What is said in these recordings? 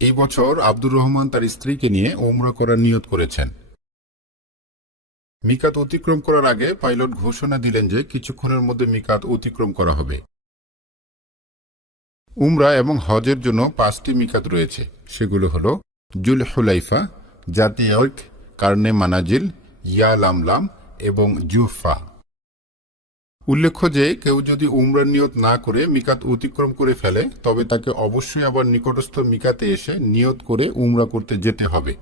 এই বছর আব্দুর রহমান তার স্ত্রীকে নিয়ে ওমরা করার নিয়ত করেছেন। মিকাত অতিক্রম করার আগে পাইলট ঘোষণা দিলেন যে কিছুক্ষণের মধ্যে মিকাত অতিক্রম করা হবে। উমরা এবং হজের জন্য পাঁচটি মিকাত রয়েছে। সেগুলো হল জুল হুলাইফা জাতি কার্নে মানাজিল ইয়া লামলাম এবং জুফা উল্লেখ্য যে, কেউ যদি উমরার নিয়ত না করে মিকাত অতিক্রম করে ফেলে, তবে তাকে অবশ্যই আবার নিকটস্থ মিকাতে এসে নিয়ত করে উমরা করতে যেতে হবে।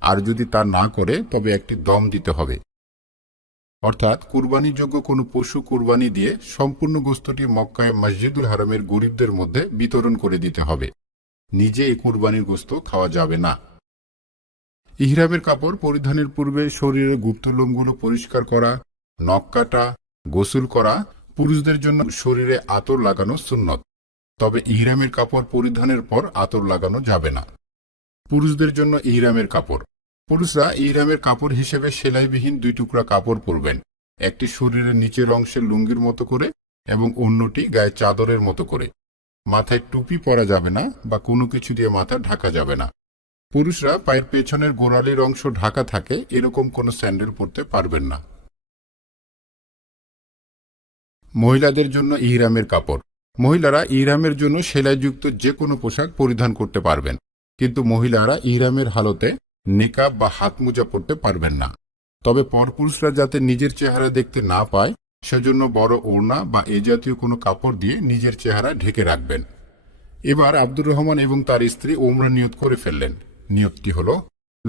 আর যদি তা না করে, তবে একটি দম দিতে হবে। অর্থাৎ, কুরবানিযোগ্য কোনো পশু কুরবানি দিয়ে সম্পূর্ণ গোস্তটি মক্কায় মসজিদুল হারামের গরিবদের মধ্যে বিতরণ করে দিতে হবে। নিজে এই কুরবানির গোস্ত খাওয়া যাবে না। ইহরামের কাপড় পরিধানের পূর্বে শরীরের গুপ্তলোমগুলো পরিষ্কার করা নখ কাটা গোসল করা পুরুষদের জন্য শরীরে আতর লাগানো সুন্নত। তবে ইহরামের কাপড় পরিধানের পর আতর লাগানো যাবে না। পুরুষদের জন্য ইহরামের কাপড়। পুরুষরা ইহরামের কাপড় হিসেবে সেলাইবিহীন দুই টুকরা কাপড় পরবেন। একটি শরীরের নিচের অংশের লুঙ্গির মতো করে এবং অন্যটি গায়ে চাদরের মতো করে। মাথায় টুপি পরা যাবে না বা কোনো কিছু দিয়ে মাথা ঢাকা যাবে না। পুরুষরা পায়ের পেছনের গোড়ালির অংশ ঢাকা থাকে, এরকম কোনো স্যান্ডেল পরতে পারবেন না। মহিলাদের জন্য ইহরামের কাপড়। মহিলারা ইহরামের জন্য সেলাইযুক্ত যে কোনো পোশাক পরিধান করতে পারবেন। কিন্তু মহিলারা ইহরামের হালতে নেকাব বা হাত মোজা পরতে পারবেন না। তবে পরপুরুষরা যাতে নিজের চেহারা দেখতে না পায়, সেজন্য বড় ওড়না বা এ জাতীয় কোনো কাপড় দিয়ে নিজের চেহারা ঢেকে রাখবেন। এবার আব্দুর রহমান এবং তার স্ত্রী ওমরা নিয়ত করে ফেললেন। নিয়তটি হল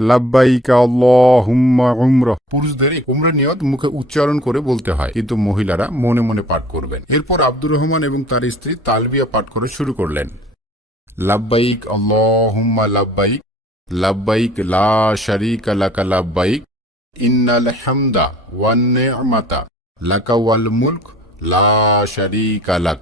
লাব্বাইকা আল্লাহুম্মা উমরা। পুরুষদের এই উমরা নিয়ত মুখে উচ্চারণ করে বলতে হয়। কিন্তু মহিলারা মনে মনে পাঠ করবেন। এরপর আব্দুর রহমান এবং তার স্ত্রী তালবিয়া পাঠ করে শুরু করলেন। লাব্বাইক আল্লাহুম্মা লাব্বাইক লাব্বাইক লা শারিকা লাকা লাব্বাইক, ইন্নাল হামদা ওয়ান নি'মাতা, লাকা ওয়াল মুলক লা শারিকা লাক।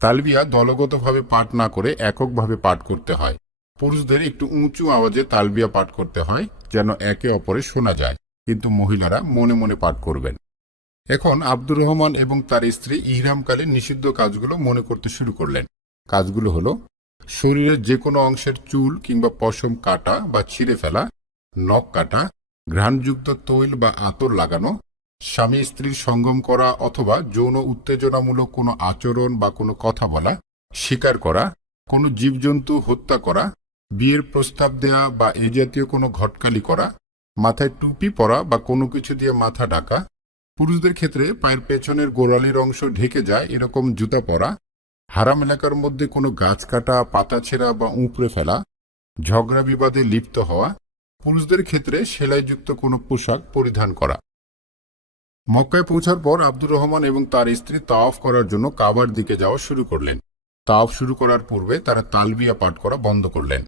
তালবিয়া দলগতভাবে পাঠ না করে এককভাবে পাঠ করতে হয়। পুরুষদের একটু উঁচু আওয়াজে তালবিয়া পাঠ করতে হয়, যেন একে অপরে শোনা যায়। কিন্তু মহিলারা মনে মনে পাঠ করবেন। এখন আব্দুর রহমান এবং তার স্ত্রী ইহরামকালে নিষিদ্ধ কাজগুলো মনে করতে শুরু করলেন। কাজগুলো হলো, শরীরের যে কোনো অংশের চুল কিংবা পশম কাটা বা ছিঁড়ে ফেলা, নখ কাটা, ঘ্রাণযুক্ত তৈল বা আতর লাগানো, স্বামী স্ত্রীর সঙ্গম করা অথবা যৌন উত্তেজনামূলক কোনো আচরণ বা কোনো কথা বলা স্বীকার করা, কোনো জীবজন্তু হত্যা করা বিয়ের প্রস্তাব দেয়া বা এ জাতীয় কোনো ঘটকালি করা, মাথায় টুপি পরা বা কোনো কিছু দিয়ে মাথা ঢাকা, পুরুষদের ক্ষেত্রে পায়ের পেছনের গোড়ালির অংশ ঢেকে যায় এরকম জুতা পরা, হারাম এলাকার মধ্যে কোনো গাছ কাটা, পাতা ছেঁড়া বা উপড়ে ফেলা, ঝগড়া বিবাদে লিপ্ত হওয়া, পুরুষদের ক্ষেত্রে সেলাইযুক্ত কোনো পোশাক পরিধান করা। মক্কায় পৌঁছার পর আব্দুর রহমান এবং তার স্ত্রী তাওয়াফ করার জন্য কাবার দিকে যাওয়া শুরু করলেন। তাওয়াফ শুরু করার পূর্বে তারা তালবিয়া পাঠ করা বন্ধ করলেন।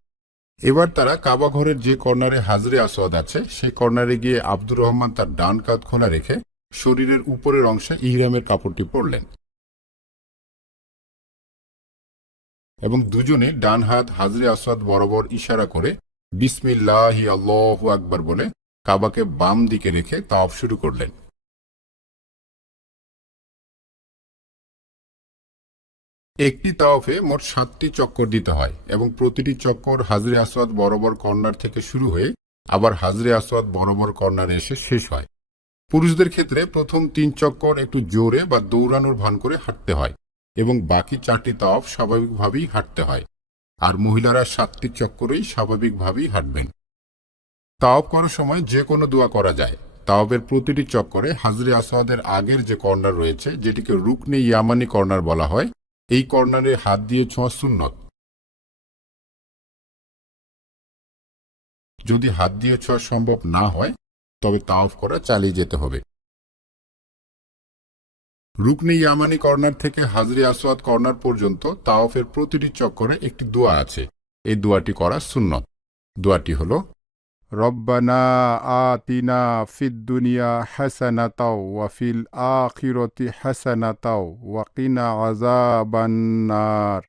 এবার তারা কাবা ঘরের যে কর্নারে হাজরে আসওয়াদ আছে, সেই কর্নারে গিয়ে আব্দুর রহমান তার ডান কাঁধ খোলা রেখে শরীরের উপরের অংশে ইহরামের কাপড়টি পরলেন। এবং দুজনে ডান হাত হাজরে আসওয়াদ বরাবর ইশারা করে বিসমিল্লাহি আল্লাহু আকবার বলে কাবাকে বাম দিকে রেখে তাওয়াফ শুরু করলেন। একটি তাওয়াফে মোট সাতটি চক্কর দিতে হয় এবং প্রতিটি চক্কর হাজরে আসওয়াদ বরাবর কর্নার থেকে শুরু হয়ে আবার হাজরে আসওয়াদ বরাবর কর্নারে এসে শেষ হয়। পুরুষদের ক্ষেত্রে প্রথম তিন চক্কর একটু জোরে বা দৌড়ানোর ভান করে হাঁটতে হয় এবং বাকি চারটি তাওয়াফ স্বাভাবিকভাবেই হাঁটতে হয় আর মহিলারা সাতটি চক্করেই স্বাভাবিকভাবেই হাঁটবেন। তাওয়াফ করার সময় যে কোনো দোয়া করা যায়। তাওয়াবের প্রতিটি চক্করে হাজরে আসওয়াদের আগের যে কর্নার রয়েছে, যেটিকে রুকনে ইয়ামানি কর্নার বলা হয় এই কর্নারে হাত দিয়ে ছোঁয়া সুন্নত। যদি হাত দিয়ে ছোঁয়া সম্ভব না হয়, তবে তাওফ করা চালিয়ে যেতে হবে। রুকনি ইয়ামানি কর্নার থেকে হাজরি আসওয়াদ কর্নার পর্যন্ত তাওফের প্রতিটি চক্করে একটি দোয়া আছে। এই দোয়াটি করা সুন্নত। দোয়াটি হল রব্বানা আতিনা ফিদ দুনিয়া হাসানাতাও ওয়া ফিল আখিরতি হাসানাতাও ওয়া কিনা আযাবান্নার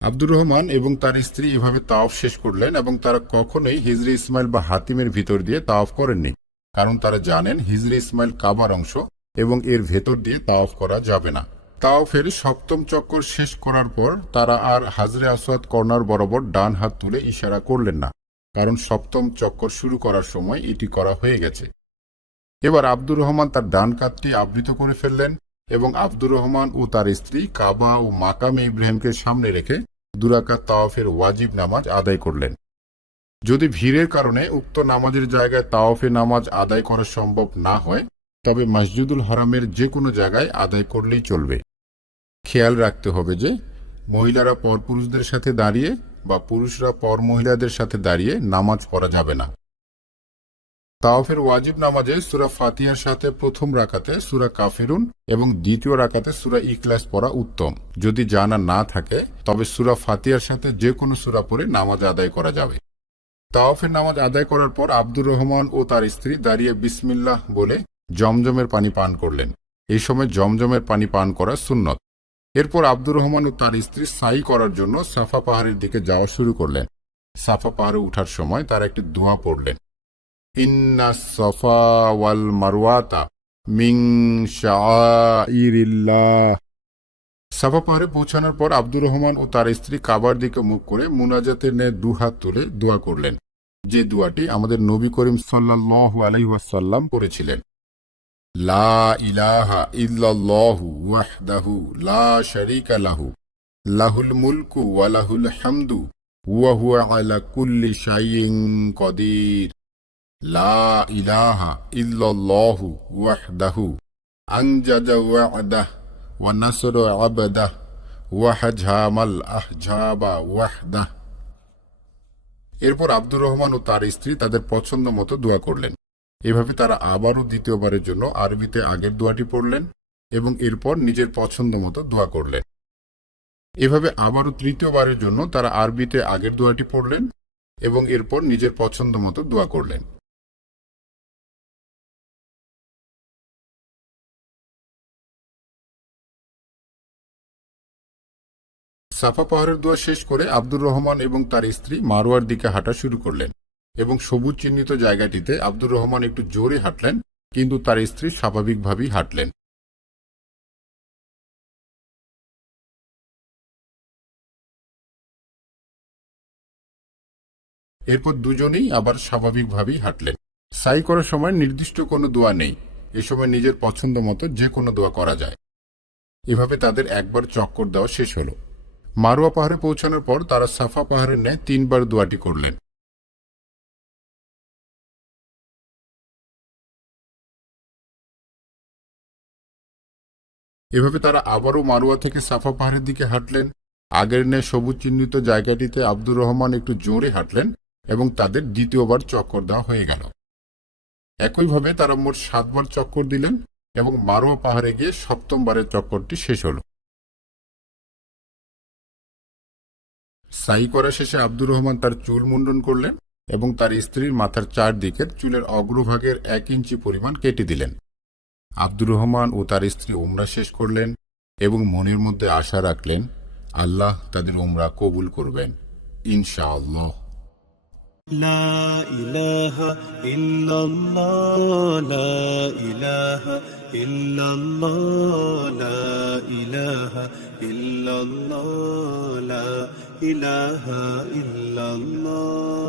আব্দুর রহমান এবং তার স্ত্রী এভাবে তাওফ শেষ করলেন এবং তারা কখনোই হিজরি ইসমাইল বা হাতিমের ভিতর দিয়ে তাওফ করেননি, কারণ তারা জানেন হিজরি ইসমাইল কাবার অংশ এবং এর ভেতর দিয়ে তাওয়াফ করা যাবে না। তাওয়াফের সপ্তম চক্কর শেষ করার পর তারা আর হাজরে আসওয়াদ কর্নার বরাবর ডান হাত তুলে ইশারা করলেন না, কারণ সপ্তম চক্কর শুরু করার সময় এটি করা হয়ে গেছে। এবার আব্দুর রহমান তার ডান কাতটি আবৃত করে ফেললেন এবং আব্দুর রহমান ও তার স্ত্রী কাবা ও মাকামে ইব্রাহিমকে সামনে রেখে দুরাকাত তাওয়াফের ওয়াজিব নামাজ আদায় করলেন। যদি ভিড়ের কারণে উক্ত নামাজের জায়গায় তাওয়াফে নামাজ আদায় করা সম্ভব না হয়, তবে মসজিদুল হারামের যে কোনো জায়গায় আদায় করলেই চলবে। খেয়াল রাখতে হবে যে মহিলারা পরপুরুষদের সাথে দাঁড়িয়ে বা পুরুষরা পর মহিলাদের সাথে দাঁড়িয়ে নামাজ পড়া যাবে না। তাওয়াফের ওয়াজিব নামাজে সুরা ফাতিয়ার সাথে প্রথম রাকাতে সুরা কাফেরুন এবং দ্বিতীয় রাকাতে সুরা ইকলাস পড়া উত্তম। যদি জানা না থাকে, তবে সুরা ফাতিয়ার সাথে যে কোনো সুরা পড়ে নামাজ আদায় করা যাবে। তাওয়াফের নামাজ আদায় করার পর আব্দুর রহমান ও তার স্ত্রী দাঁড়িয়ে বিসমিল্লাহ বলে জমজমের পানি পান করলেন। এই সময় জমজমের পানি পান করা সুন্নত। এরপর আব্দুর রহমান ও তার স্ত্রী সাই করার জন্য সাফা পাহাড়ের দিকে যাওয়া শুরু করলেন। সাফা পাহাড়ে ওঠার সময় তারা একটি দোয়া পড়লেন। ইন্না সফা ওয়াল মারওয়াতা মিং সাফা পাহাড়ে পৌঁছানোর পর আব্দুর রহমান ও তার স্ত্রী কাবার দিকে মুখ করে মুনাজাতের ন্যায় দু হাত তুলে দোয়া করলেন। যে দোয়াটি আমাদের নবী করিম সাল্লাহ আলাইহাসাল্লাম করেছিলেন লা ইলাহা ইল্লাল্লাহু ওয়াহদাহু লা শারীকা লাহু। লাহুল মুলকু ওয়া লাহুল হামদু ওয়া হুয়া আলা কুল্লি শাইইন কদির। লা ইলাহা ইল্লাল্লাহু ওয়াহদাহু। আনজাজা ওয়া'দাহ ওয়া নাসরা আবদাহ ওয়া হাজহামাল আহজাবা ওয়াহদাহ এরপর আব্দুর রহমান ও তার স্ত্রী তাদের পছন্দ মতো দোয়া করলেন। এভাবে তারা আবারও দ্বিতীয়বারের জন্য আরবিতে আগের দোয়াটি পড়লেন এবং এরপর নিজের পছন্দ মতো দোয়া করলেন। এভাবে আবারও তৃতীয়বারের জন্য তারা আরবিতে আগের দোয়াটি পড়লেন এবং এরপর নিজের পছন্দ মতো দোয়া করলেন। সাফা পাহাড়ের দোয়া শেষ করে আব্দুর রহমান এবং তার স্ত্রী মারোয়ার দিকে হাঁটা শুরু করলেন। এবং সবুজ চিহ্নিত জায়গাটিতে আব্দুর রহমান একটু জোরে হাঁটলেন, কিন্তু তার স্ত্রী স্বাভাবিকভাবেই হাঁটলেন। এরপর দুজনেই আবার স্বাভাবিকভাবেই হাঁটলেন। সাই করার সময় নির্দিষ্ট কোনো দোয়া নেই। এ সময় নিজের পছন্দ মতো যে কোনো দোয়া করা যায়। এভাবে তাদের একবার চক্কর দেওয়া শেষ হলো। মারোয়া পাহাড়ে পৌঁছানোর পর তারা সাফা পাহাড়ের ন্যায় তিনবার দোয়াটি করলেন। এভাবে তারা আবারও মারোয়া থেকে সাফা পাহাড়ের দিকে হাঁটলেন। আগের ন্যায় সবুজ চিহ্নিত জায়গাটিতে আব্দুর রহমান একটু জোরে হাঁটলেন এবং তাদের দ্বিতীয়বার চক্কর দেওয়া হয়ে গেল। একইভাবে তারা মোট সাতবার চক্কর দিলেন এবং মারোয়া পাহাড়ে গিয়ে সপ্তমবারের চক্করটি শেষ হল। সাই করা শেষে আব্দুর রহমান তার চুল মুন্ডন করলেন এবং তার স্ত্রীর মাথার চারদিকের চুলের অগ্রভাগের এক ইঞ্চি পরিমাণ কেটে দিলেন। আব্দুর রহমান ও তার স্ত্রী উমরা শেষ করলেন এবং মনের মধ্যে আশা রাখলেন আল্লাহ তাদের উমরা কবুল করবেন ইনশাআল্লাহ لا إله إلا الله لا إله إلا الله لا إله إلا الله لا إله إلا الله